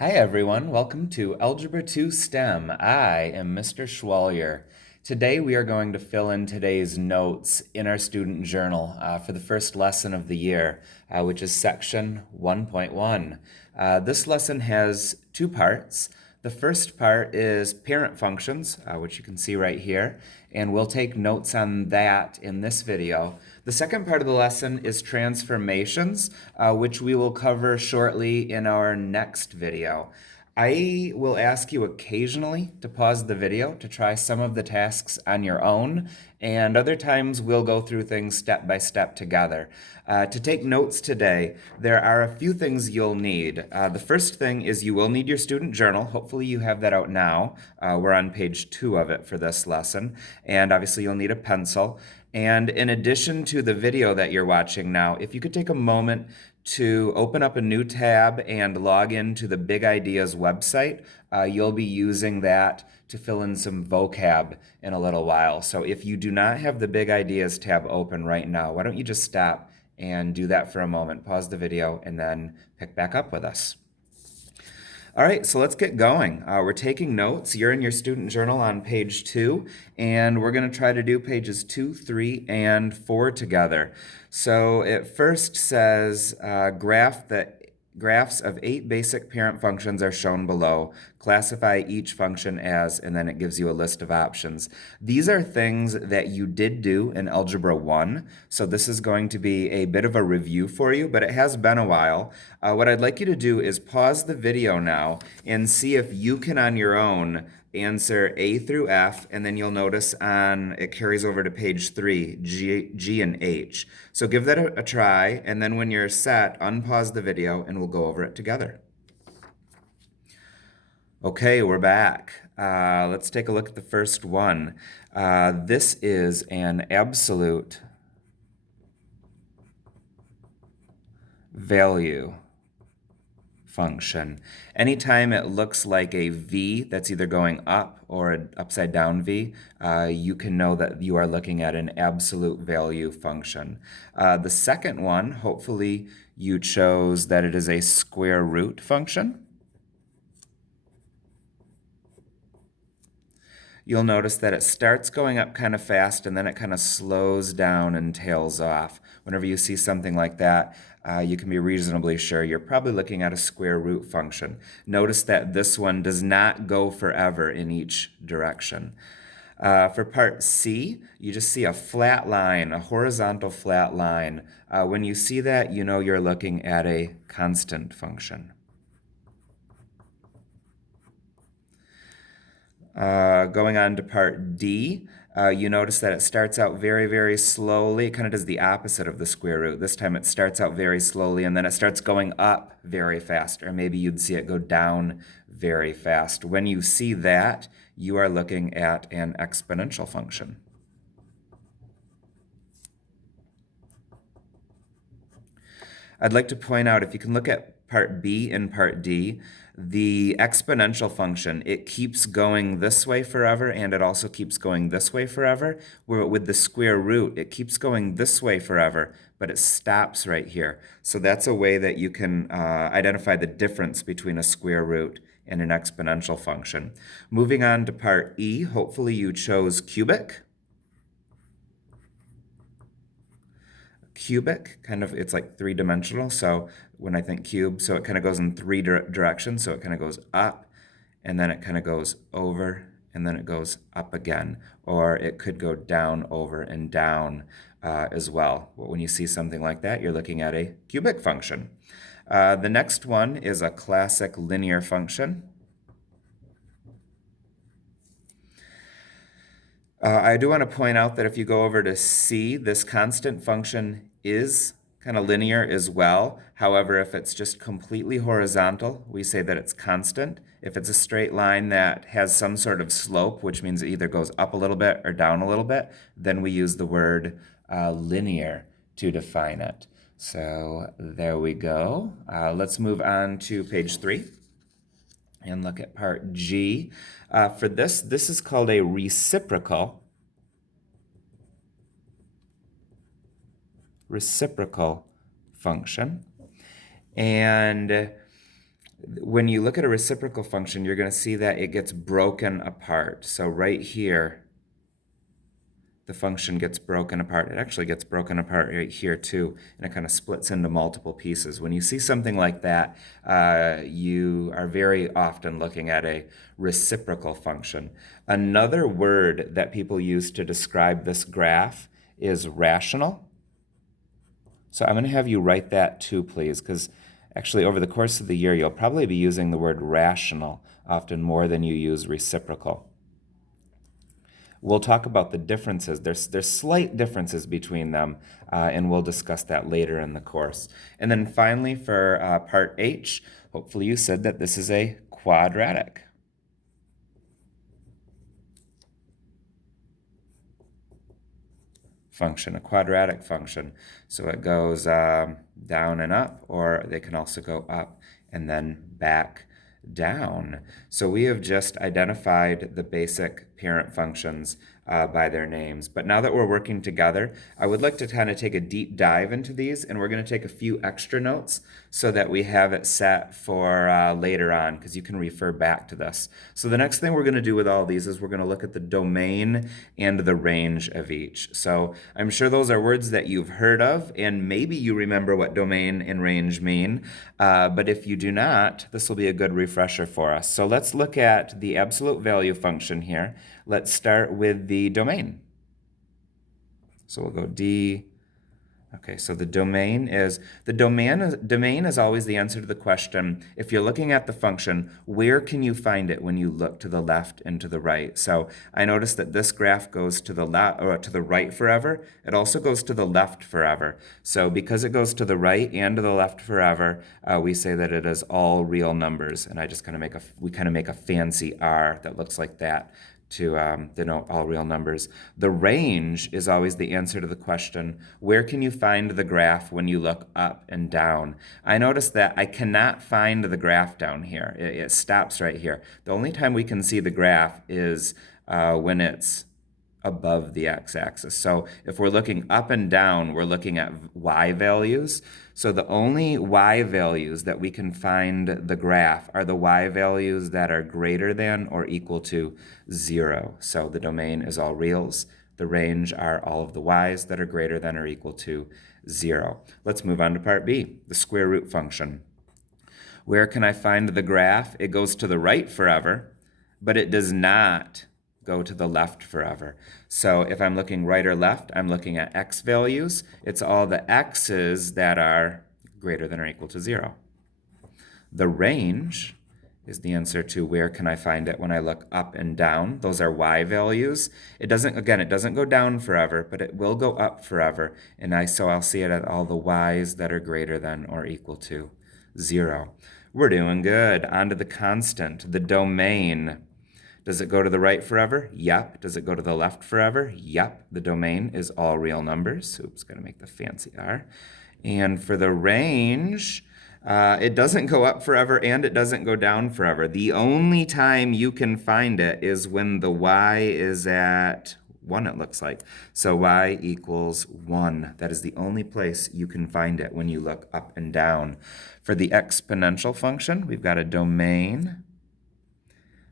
Hi everyone, welcome to Algebra 2 STEM. I am Mr. Schwalier. Today we are going to fill in today's notes in our student journal for the first lesson of the year, which is section 1.1. This lesson has two parts. The first part is parent functions, which you can see right here, and we'll take notes on that in this video. The second part of the lesson is transformations, which we will cover shortly in our next video. I will ask you occasionally to pause the video to try some of the tasks on your own, and other times we'll go through things step by step together. To take notes today, there are a few things you'll need. The first thing is you will need your student journal. Hopefully you have that out now. We're on page 2 of it for this lesson, and obviously you'll need a pencil. And in addition to the video that you're watching now, if you could take a moment to open up a new tab and log into the Big Ideas website. You'll be using that to fill in some vocab in a little while. So if you do not have the Big Ideas tab open right now, why don't you just stop and do that for a moment, pause the video, and then pick back up with us. All right, so let's get going. We're taking notes. You're in your student journal on page 2, and we're going to try to do pages 2, 3, and 4 together. So it first says graphs of 8 basic parent functions are shown below. Classify each function as, and then it gives you a list of options. These are things that you did do in Algebra 1, so this is going to be a bit of a review for you, but it has been a while. What I'd like you to do is pause the video now and see if you can on your own answer A through F, and then you'll notice it carries over to page 3, G and H. So give that a try, and then when you're set, unpause the video and we'll go over it together. Okay, we're back. Let's take a look at the first one. This is an absolute value function. Anytime it looks like a V that's either going up or an upside down V, you can know that you are looking at an absolute value function. The second one, hopefully you chose that it is a square root function. You'll notice that it starts going up kind of fast and then it kind of slows down and tails off. Whenever you see something like that, you can be reasonably sure you're probably looking at a square root function. Notice that this one does not go forever in each direction. For part C, you just see a flat line, a horizontal flat line. When you see that, you know you're looking at a constant function. Going on to part D, you notice that it starts out very, very slowly. It kind of does the opposite of the square root. This time it starts out very slowly and then it starts going up very fast, or maybe you'd see it go down very fast. When you see that, you are looking at an exponential function. I'd like to point out, if you can look at part B and part D, the exponential function, it keeps going this way forever and it also keeps going this way forever. Where with the square root, it keeps going this way forever, but it stops right here. So that's a way that you can identify the difference between a square root and an exponential function. Moving on to part E, hopefully you chose cubic. Cubic, kind of, it's like three-dimensional. So when I think cube, so it kind of goes in three directions. So it kind of goes up, and then it kind of goes over, and then it goes up again. Or it could go down, over, and down as well. When you see something like that, you're looking at a cubic function. The next one is a classic linear function. I do want to point out that if you go over to C, this constant function is kind of linear as well. However, if it's just completely horizontal, we say that it's constant. If it's a straight line that has some sort of slope, which means it either goes up a little bit or down a little bit, then we use the word linear to define it. So there we go. Let's move on to page 3 and look at part G. For this is called a reciprocal function. And When you look at a reciprocal function, you're going to see that it gets broken apart. So right here, the function gets broken apart. It actually gets broken apart right here too, and it kind of splits into multiple pieces. When you see something like that, you are very often looking at a reciprocal function. Another word that people use to describe this graph is rational. So I'm going to have you write that too, please, because actually over the course of the year, you'll probably be using the word rational often more than you use reciprocal. We'll talk about the differences. There's slight differences between them, and we'll discuss that later in the course. And then finally, for part H, hopefully you said that this is a quadratic. Function, a quadratic function. So it goes down and up, or they can also go up and then back down. So we have just identified the basic parent functions by their names. But now that we're working together, I would like to kind of take a deep dive into these, and we're going to take a few extra notes so that we have it set for later on, because you can refer back to this. So the next thing we're going to do with all these is we're going to look at the domain and the range of each. So I'm sure those are words that you've heard of, and maybe you remember what domain and range mean. But if you do not, this will be a good refresher for us. So let's look at the absolute value function here. Let's start with the domain. So we'll go D. Okay, so the domain is always the answer to the question, if you're looking at the function, where can you find it when you look to the left and to the right? So I noticed that this graph goes to the left or to the right forever. It also goes to the left forever. So because it goes to the right and to the left forever, we say that it is all real numbers. And I just kind of make a fancy R that looks like that to denote all real numbers. The range is always the answer to the question, where can you find the graph when you look up and down? I noticed that I cannot find the graph down here. It stops right here. The only time we can see the graph is when it's above the x-axis. So if we're looking up and down, we're looking at y values. So the only y values that we can find the graph are the y values that are greater than or equal to 0. So the domain is all reals. The range are all of the y's that are greater than or equal to 0. Let's move on to part B, the square root function. Where can I find the graph? It goes to the right forever, but it does not go to the left forever. So if I'm looking right or left, I'm looking at x values. It's all the x's that are greater than or equal to 0. The range is the answer to where can I find it when I look up and down. Those are y values. It doesn't go down forever, but it will go up forever. And so I'll see it at all the y's that are greater than or equal to 0. We're doing good. On to the constant, the domain. Does it go to the right forever? Yep. Does it go to the left forever? Yep. The domain is all real numbers. Oops, gotta make the fancy R. And for the range, it doesn't go up forever and it doesn't go down forever. The only time you can find it is when the y is at 1, it looks like. So y equals 1. That is the only place you can find it when you look up and down. For the exponential function, we've got a domain.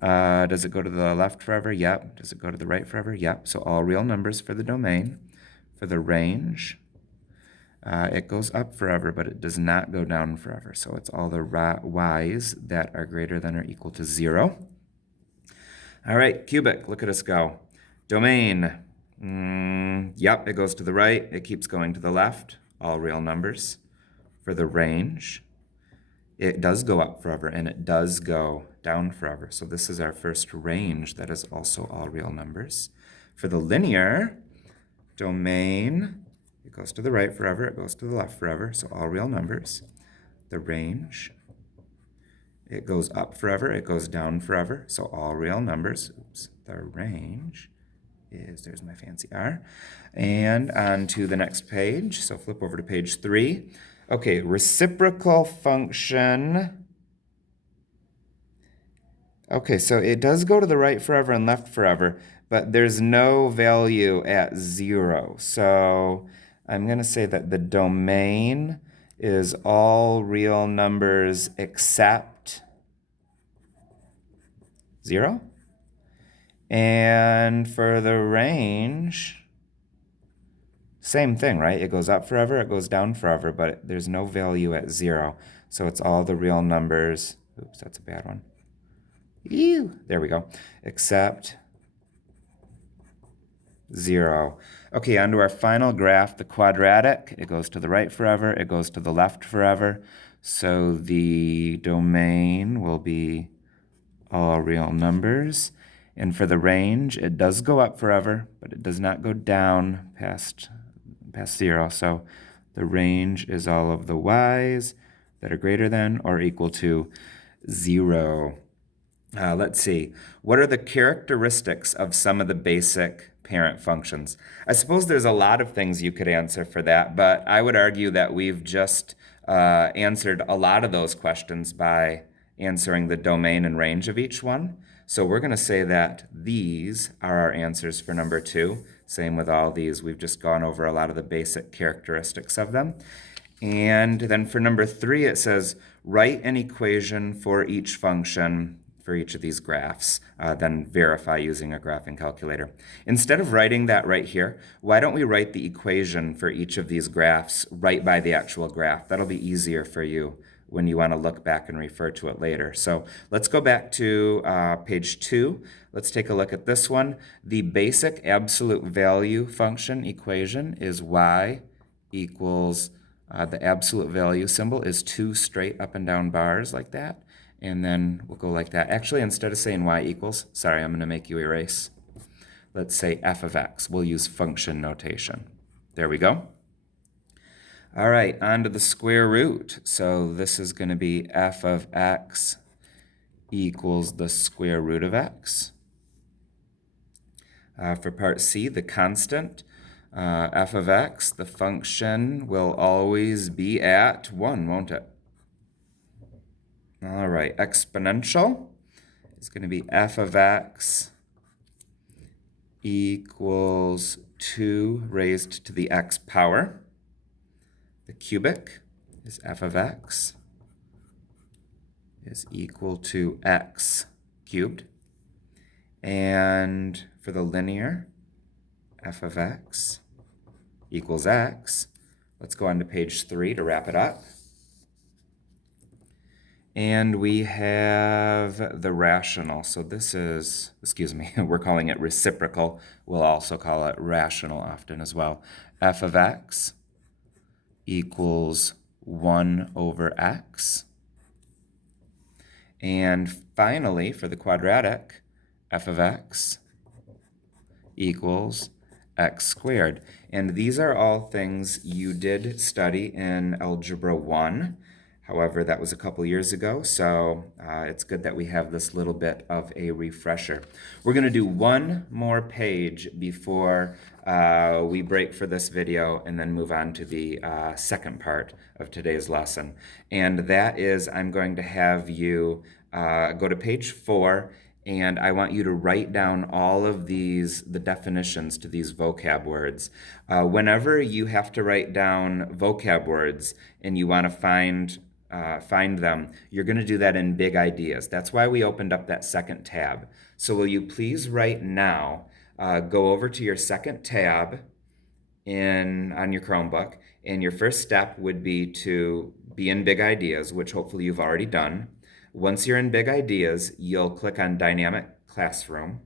Does it go to the left forever? Yep. Does it go to the right forever? Yep. So all real numbers for the domain. For the range, it goes up forever, but it does not go down forever. So it's all the y's that are greater than or equal to 0. All right, cubic, look at us go. Domain, yep, it goes to the right. It keeps going to the left. All real numbers. For the range, it does go up forever, and it does go down forever. So this is our first range that is also all real numbers. For the linear domain, it goes to the right forever, it goes to the left forever, so all real numbers. The range, it goes up forever, it goes down forever, so all real numbers. Oops, the range is, there's my fancy R. And on to the next page, so flip over to page 3. Okay, reciprocal function. Okay, so it does go to the right forever and left forever, but there's no value at 0. So I'm going to say that the domain is all real numbers except 0. And for the range, same thing, right? It goes up forever, it goes down forever, but there's no value at 0. So it's all the real numbers. Oops, that's a bad one. Ew, there we go. Except 0. Okay, on to our final graph, the quadratic. It goes to the right forever, it goes to the left forever. So the domain will be all real numbers. And for the range, it does go up forever, but it does not go down past 0. So the range is all of the y's that are greater than or equal to 0. Let's see. What are the characteristics of some of the basic parent functions? I suppose there's a lot of things you could answer for that, but I would argue that we've just answered a lot of those questions by answering the domain and range of each one. So we're going to say that these are our answers for number 2. Same with all these. We've just gone over a lot of the basic characteristics of them. And then for number 3, it says, write an equation for each function for each of these graphs, then verify using a graphing calculator. Instead of writing that right here, why don't we write the equation for each of these graphs right by the actual graph? That'll be easier for you when you want to look back and refer to it later. So let's go back to page 2. Let's take a look at this one. The basic absolute value function equation is y equals, the absolute value symbol is 2 straight up and down bars like that. And then we'll go like that. Actually, instead of saying y equals, sorry, I'm going to make you erase. Let's say f of x. We'll use function notation. There we go. All right, on to the square root. So this is going to be f of x equals the square root of x. For part C, the constant, f of x, the function will always be at 1, won't it? All right, exponential is going to be f of x equals 2 raised to the x power. The cubic is f of x is equal to x cubed. And for the linear, f of x equals x. Let's go on to page 3 to wrap it up. And we have the rational. So this is, excuse me, we're calling it reciprocal. We'll also call it rational often as well. F of x equals 1 over x. And finally, for the quadratic, f of x equals x squared. And these are all things you did study in Algebra 1. However, that was a couple years ago, so it's good that we have this little bit of a refresher. We're going to do one more page before we break for this video and then move on to the second part of today's lesson. And that is, I'm going to have you go to page 4, and I want you to write down all of the definitions to these vocab words. Whenever you have to write down vocab words and you want to find them, you're going to do that in Big Ideas. That's why we opened up that second tab. So will you please right now go over to your second tab on your Chromebook, and your first step would be to be in Big Ideas, which hopefully you've already done. Once you're in Big Ideas, you'll click on Dynamic Classroom.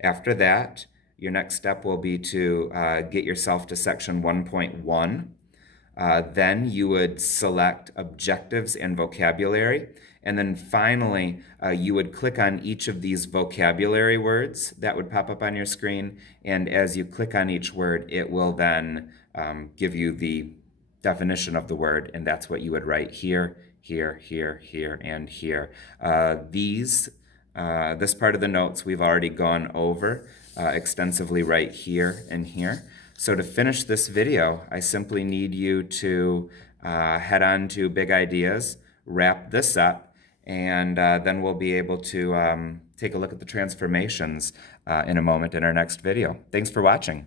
After that, your next step will be to get yourself to section 1.1. Then you would select objectives and vocabulary. And then finally, you would click on each of these vocabulary words that would pop up on your screen. And as you click on each word, it will then give you the definition of the word. And that's what you would write here, here, here, here, and here. This part of the notes we've already gone over extensively right here and here. So to finish this video, I simply need you to head on to Big Ideas, wrap this up, and then we'll be able to take a look at the transformations in a moment in our next video. Thanks for watching.